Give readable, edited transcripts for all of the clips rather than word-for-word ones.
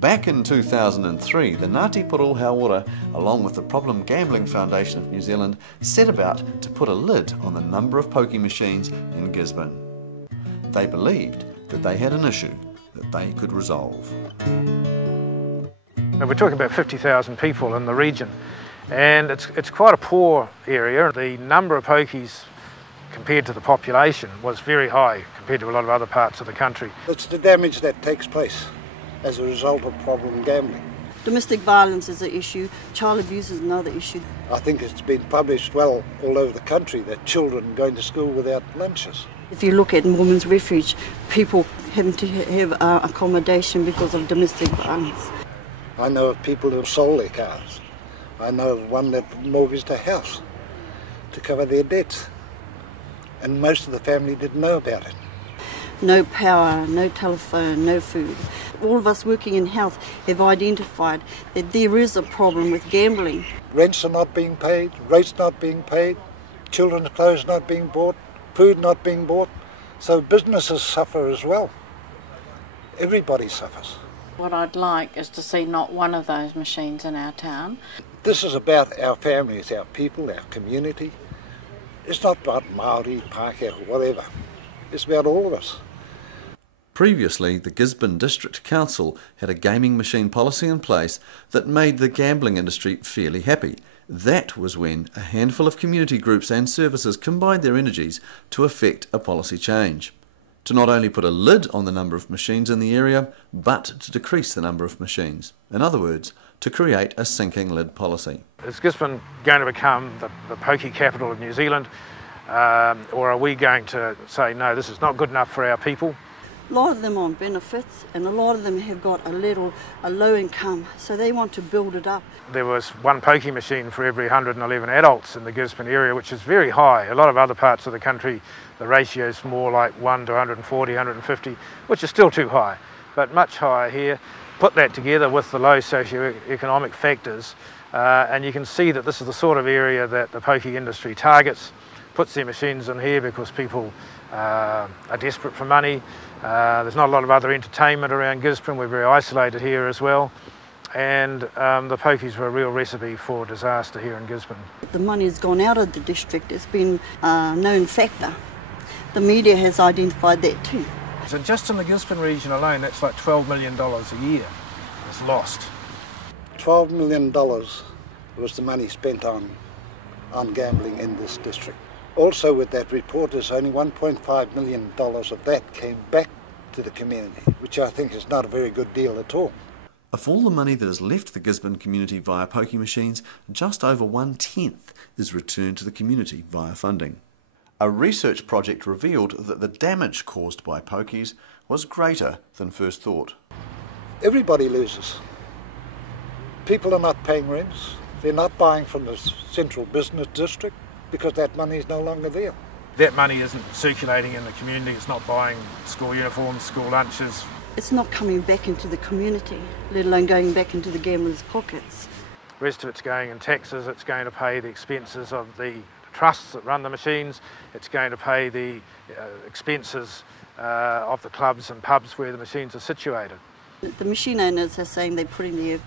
Back in 2003, the Ngāti Puru Hauora, along with the Problem Gambling Foundation of New Zealand, set about to put a lid on the number of pokie machines in Gisborne. They believed that they had an issue that they could resolve. We're talking about 50,000 people in the region, and it's quite a poor area. The number of pokies compared to the population was very high compared to a lot of other parts of the country. It's the damage that takes place as a result of problem gambling. Domestic violence is an issue, child abuse is another issue. I think it's been published well all over the country that children going to school without lunches. If you look at women's refuge, people having to have accommodation because of domestic violence. I know of people who sold their cars. I know of one that mortgaged a house to cover their debts. And most of the family didn't know about it. No power, no telephone, no food. All of us working in health have identified that there is a problem with gambling. Rents are not being paid, rates not being paid, children's clothes not being bought, food not being bought. So businesses suffer as well. Everybody suffers. What I'd like is to see not one of those machines in our town. This is about our families, our people, our community. It's not about Māori, Pākehā, or whatever. It's about all of us. Previously, the Gisborne District Council had a gaming machine policy in place that made the gambling industry fairly happy. That was when a handful of community groups and services combined their energies to effect a policy change. To not only put a lid on the number of machines in the area, but to decrease the number of machines. In other words, to create a sinking lid policy. Is Gisborne going to become the pokie capital of New Zealand, or are we going to say, no, this is not good enough for our people? A lot of them are on benefits and a lot of them have got a low income, so they want to build it up. There was one pokie machine for every 111 adults in the Gisborne area, which is very high. A lot of other parts of the country, the ratio is more like 1 to 140, 150, which is still too high, but much higher here. Put that together with the low socio-economic factors, and you can see that this is the sort of area that the pokie industry targets, puts their machines in here because people are desperate for money. There's not a lot of other entertainment around Gisborne. We're very isolated here as well, and the pokies were a real recipe for disaster here in Gisborne. The money's gone out of the district. It's been a known factor. The media has identified that too. So just in the Gisborne region alone, that's like $12 million a year is lost. $12 million was the money spent on gambling in this district. Also with that report, there's only $1.5 million of that came back to the community, which I think is not a very good deal at all. Of all the money that has left the Gisborne community via pokie machines, just over 1/10 is returned to the community via funding. A research project revealed that the damage caused by pokies was greater than first thought. Everybody loses. People are not paying rents. They're not buying from the central business district because that money is no longer there. That money isn't circulating in the community. It's not buying school uniforms, school lunches. It's not coming back into the community, let alone going back into the gamblers' pockets. The rest of it's going in taxes. It's going to pay the expenses of the trusts that run the machines. It's going to pay the expenses of the clubs and pubs where the machines are situated. The machine owners are saying they're putting their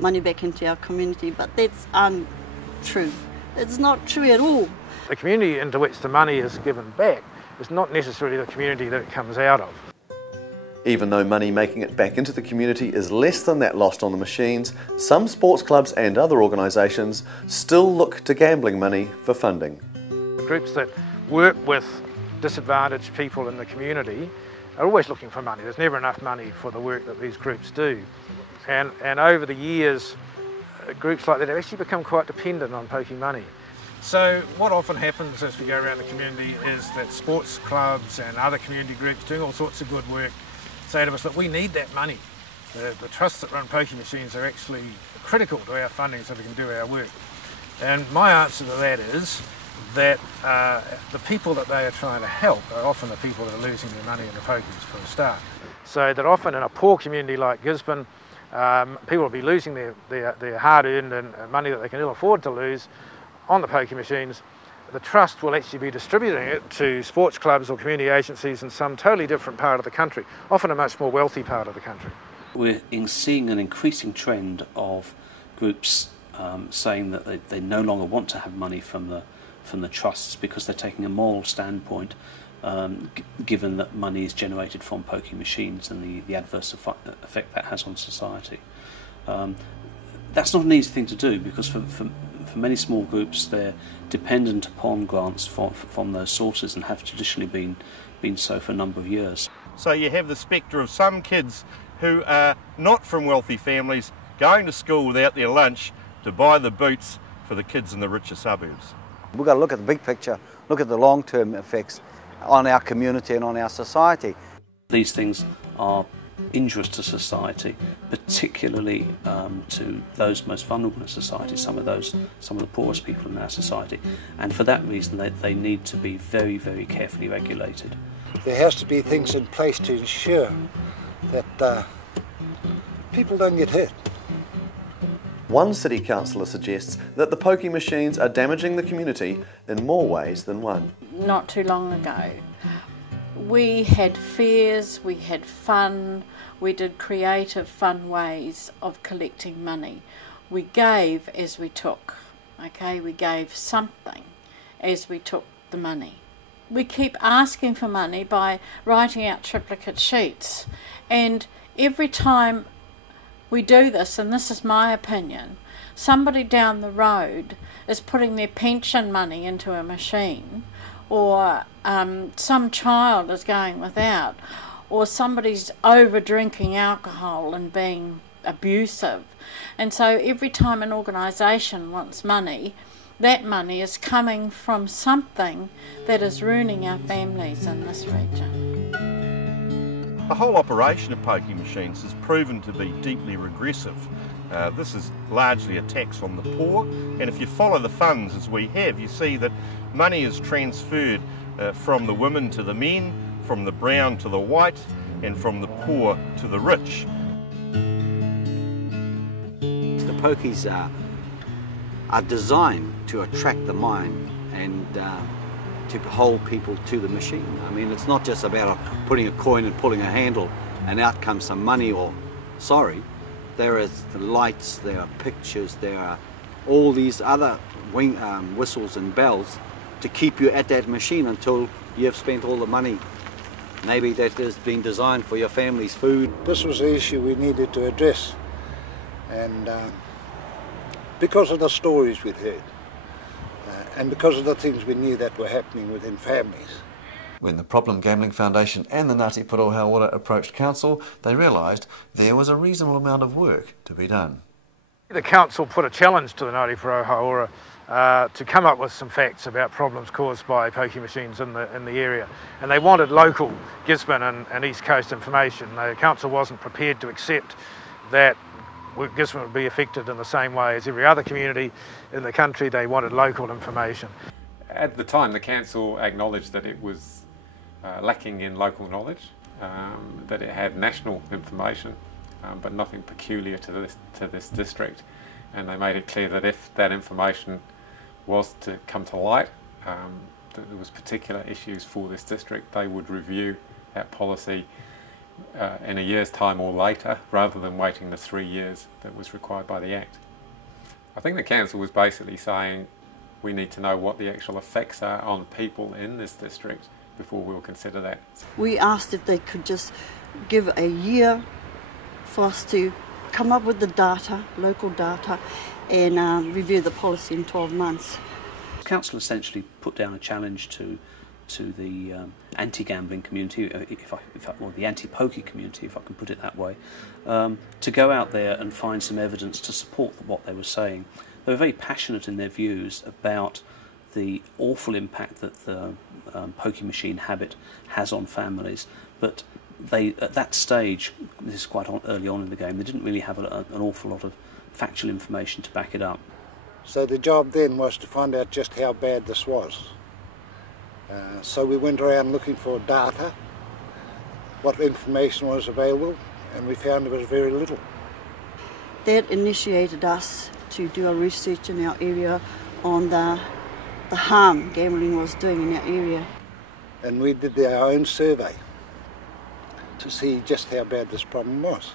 money back into our community, but that's untrue. It's not true at all. The community into which the money is given back is not necessarily the community that it comes out of. Even though money making it back into the community is less than that lost on the machines, some sports clubs and other organisations still look to gambling money for funding. The groups that work with disadvantaged people in the community are always looking for money. There's never enough money for the work that these groups do. And over the years, groups like that have actually become quite dependent on pokie money. So what often happens as we go around the community is that sports clubs and other community groups doing all sorts of good work say to us that we need that money. The trusts that run pokie machines are actually critical to our funding so we can do our work. And my answer to that is that the people that they are trying to help are often the people that are losing their money in the pokies for a start. So that often in a poor community like Gisborne, people will be losing their hard-earned and money that they can ill afford to lose on the pokie machines. The trust will actually be distributing it to sports clubs or community agencies in some totally different part of the country, often a much more wealthy part of the country. We're seeing an increasing trend of groups saying that they no longer want to have money from the trusts because they're taking a moral standpoint, given that money is generated from pokie machines and the adverse effect that has on society. That's not an easy thing to do because for many small groups they're dependent upon grants from those sources and have traditionally been so for a number of years. So you have the spectre of some kids who are not from wealthy families going to school without their lunch to buy the boots for the kids in the richer suburbs. We've got to look at the big picture, look at the long-term effects on our community and on our society. These things are injurious to society, particularly to those most vulnerable in society, some of the poorest people in our society, and for that reason they need to be very, very carefully regulated. There has to be things in place to ensure that people don't get hurt. One city councillor suggests that the pokie machines are damaging the community in more ways than one. Not too long ago, we had fairs, we had fun, we did creative fun ways of collecting money. We gave as we took, okay? We gave something as we took the money. We keep asking for money by writing out triplicate sheets, and every time we do this, and this is my opinion, somebody down the road is putting their pension money into a machine, or some child is going without, or somebody's over drinking alcohol and being abusive. And so every time an organisation wants money, that money is coming from something that is ruining our families in this region. The whole operation of pokie machines has proven to be deeply regressive. This is largely a tax on the poor, and if you follow the funds as we have, you see that money is transferred from the women to the men, from the brown to the white, and from the poor to the rich. The pokies are designed to attract the mind and to hold people to the machine. I mean, it's not just about putting a coin and pulling a handle and out comes some money or sorry. There is the lights, there are pictures, there are all these other whistles and bells to keep you at that machine until you have spent all the money. Maybe that has been designed for your family's food. This was the issue we needed to address, and because of the stories we'd heard, and because of the things we knew that were happening within families. When the Problem Gambling Foundation and the Ngāti Porou approached council, they realised there was a reasonable amount of work to be done. The council put a challenge to the Ngāti Porou to come up with some facts about problems caused by pokie machines in the area, and they wanted local Gisborne and East Coast information. The council wasn't prepared to accept that Gisborne would be affected in the same way as every other community in the country. They wanted local information. At the time, the council acknowledged that it was lacking in local knowledge, that it had national information, but nothing peculiar to this district, and they made it clear that if that information was to come to light, that there was particular issues for this district, they would review that policy in a year's time or later, rather than waiting the 3 years that was required by the Act. I think the council was basically saying we need to know what the actual effects are on people in this district before we'll consider that. We asked if they could just give a year for us to come up with the data, local data, and review the policy in 12 months. The council essentially put down a challenge to the anti-gambling community, or the anti-pokie community, if I can put it that way, to go out there and find some evidence to support what they were saying. They were very passionate in their views about the awful impact that the pokie machine habit has on families, but they, at that stage, this is quite early on in the game, they didn't really have an awful lot of factual information to back it up. So the job then was to find out just how bad this was. So we went around looking for data, what information was available, and we found there was very little. That initiated us to do a research in our area on the harm gambling was doing in our area. And we did our own survey to see just how bad this problem was.